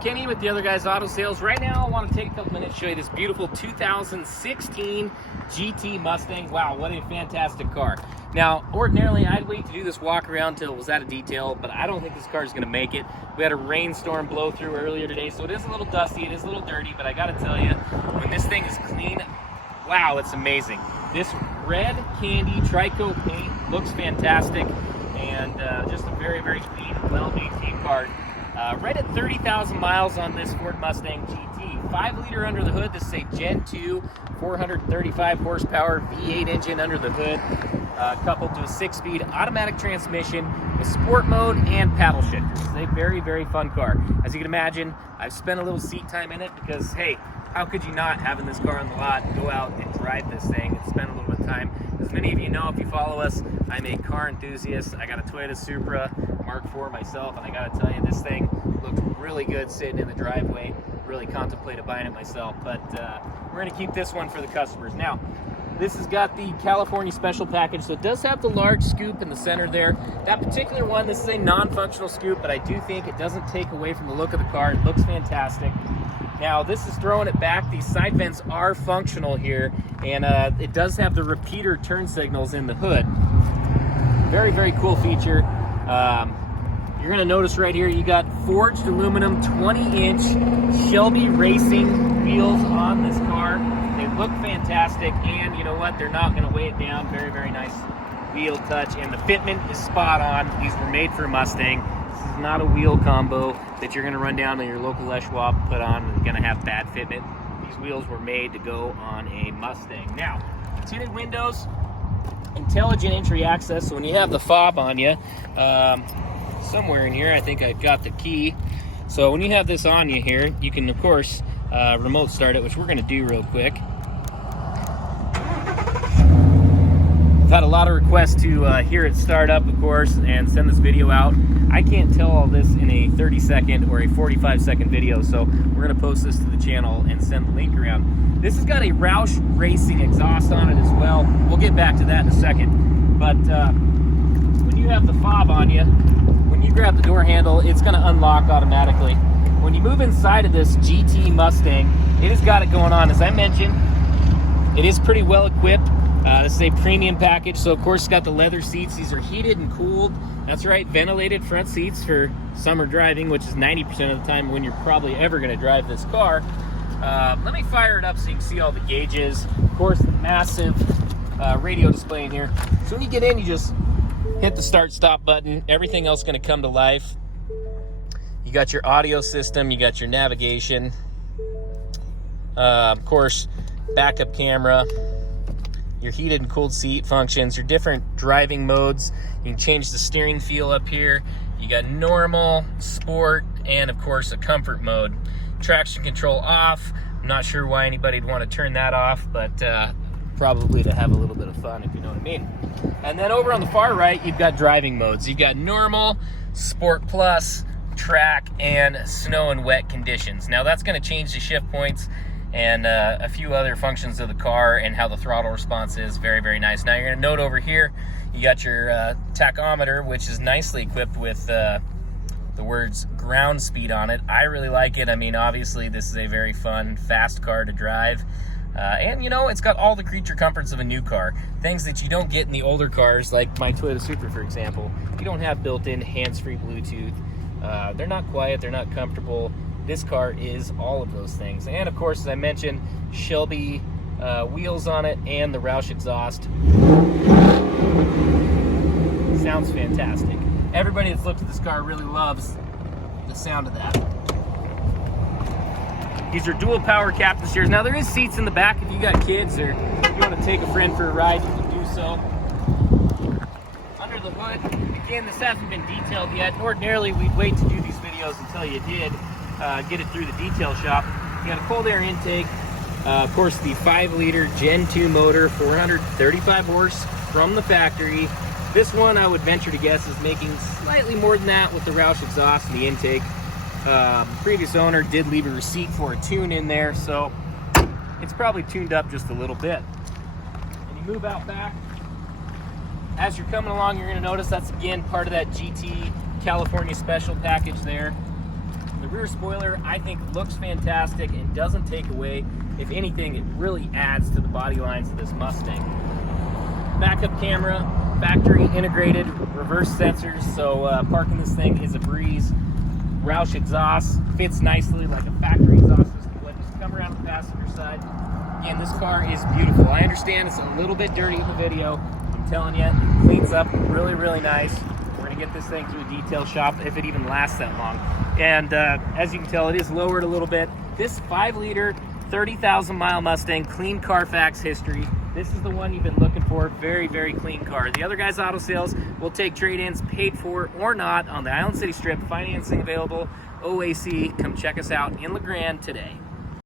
Kenny with the Other Guys Auto Sales. Right now, I want to take a couple minutes to show you this beautiful 2016 GT Mustang. Wow, what a fantastic car. Now, ordinarily, I'd wait to do this walk around till it was out of detail, but I don't think this car is going to make it. We had a rainstorm blow through earlier today, so it is a little dusty, it is a little dirty, but I got to tell you, when this thing is clean, wow, it's amazing. This red candy tricoat paint looks fantastic, and just a very, very clean, well-maintained car. Right at 30,000 miles on this Ford Mustang GT. 5-liter under the hood. This is a Gen 2, 435 horsepower V8 engine under the hood, coupled to a 6-speed automatic transmission with sport mode and paddle shifters. This is a very, very fun car. As you can imagine, I've spent a little seat time in it because, hey, how could you not, having this car on the lot, go out and drive this thing and spend a little bit of time? As many of you know, if you follow us, I'm a car enthusiast. I got a Toyota Supra Mark IV myself, and I gotta tell you, this thing looks really good sitting in the driveway. Really contemplated buying it myself, but we're gonna keep this one for the customers. Now, this has got the California Special Package, so it does have the large scoop in the center there. That particular one, this is a non-functional scoop, but I do think it doesn't take away from the look of the car. It looks fantastic. Now, this is throwing it back. These side vents are functional here, and it does have the repeater turn signals in the hood. Very, very cool feature. You're gonna notice right here, you got forged aluminum 20-inch Shelby Racing wheels on this car. They look fantastic, and you know what? They're not gonna weigh it down. Very, very nice wheel touch, and the fitment is spot on. These were made for a Mustang. This is not a wheel combo that you're gonna run down to your local Les Schwab, put on, and gonna have bad fitment. These wheels were made to go on a Mustang. Now, tinted windows, intelligent entry access, so when you have the fob on you, somewhere in here, I think I've got the key. So when you have this on you here, you can, of course, remote start it, which we're gonna do real quick. I've had a lot of requests to hear it start up, of course, and send this video out. I can't tell all this in a 30-second or a 45-second video, so we're gonna post this to the channel and send the link around. This has got a Roush Racing exhaust on it as well. We'll get back to that in a second. But when you have the fob on you, when you grab the door handle, it's gonna unlock automatically. When you move inside of this GT Mustang, it has got it going on. As I mentioned, it is pretty well equipped. This is a premium package, so of course it's got the leather seats. These are heated and cooled. That's right, ventilated front seats for summer driving, which is 90% of the time when you're probably ever gonna drive this car. Let me fire it up so you can see all the gauges. Of course, the massive radio display in here. So when you get in, you just hit the start-stop button. Everything else is gonna come to life. You got your audio system, you got your navigation. Of course, backup camera, your heated and cooled seat functions, your different driving modes. You can change the steering feel up here. You got normal, sport, and of course a comfort mode. Traction control off. I'm not sure why anybody'd want to turn that off, but probably to have a little bit of fun, if you know what I mean. And then over on the far right, you've got driving modes. You've got normal, sport plus, track, and snow and wet conditions. Now that's going to change the shift points and a few other functions of the car and how the throttle response is. Very, very nice. Now you're going to note over here, you got your tachometer, which is nicely equipped with the words ground speed on it. I really like it. I mean, obviously this is a very fun, fast car to drive. And you know, it's got all the creature comforts of a new car. Things that you don't get in the older cars, like my Toyota Supra, for example. You don't have built-in hands-free Bluetooth. They're not quiet, they're not comfortable. This car is all of those things. And of course, as I mentioned, Shelby wheels on it and the Roush exhaust. Sounds fantastic. Everybody that's looked at this car really loves the sound of that. These are dual power captain steers. Now there is seats in the back if you got kids or if you want to take a friend for a ride, you can do so. Under the hood, again, this hasn't been detailed yet. Ordinarily, we'd wait to do these videos until you did get it through the detail shop. You got a cold air intake. Of course, the 5-liter Gen 2 motor, 435 horse from the factory. This one, I would venture to guess, is making slightly more than that with the Roush exhaust and the intake. Previous owner did leave a receipt for a tune in there, so it's probably tuned up just a little bit. And you move out back. As you're coming along, you're going to notice that's again part of that GT California Special Package there. The The rear spoiler, I think, looks fantastic and doesn't take away. If anything, it really adds to the body lines of this Mustang. Backup camera, factory integrated reverse sensors, so parking this thing is a breeze. Roush exhaust, fits nicely like a factory exhaust system would. Just come around the passenger side. Again, this car is beautiful. I understand it's a little bit dirty in the video. I'm telling you, it cleans up really, really nice. We're gonna get this thing through a detail shop if it even lasts that long. And as you can tell, it is lowered a little bit. This 5-liter, 30,000 mile Mustang, clean Carfax history. This is the one you've been looking for. Very, very clean car. The other guys' auto sales will take trade-ins, paid for or not, on the Island City Strip. Financing available. OAC. Come check us out in La Grande today.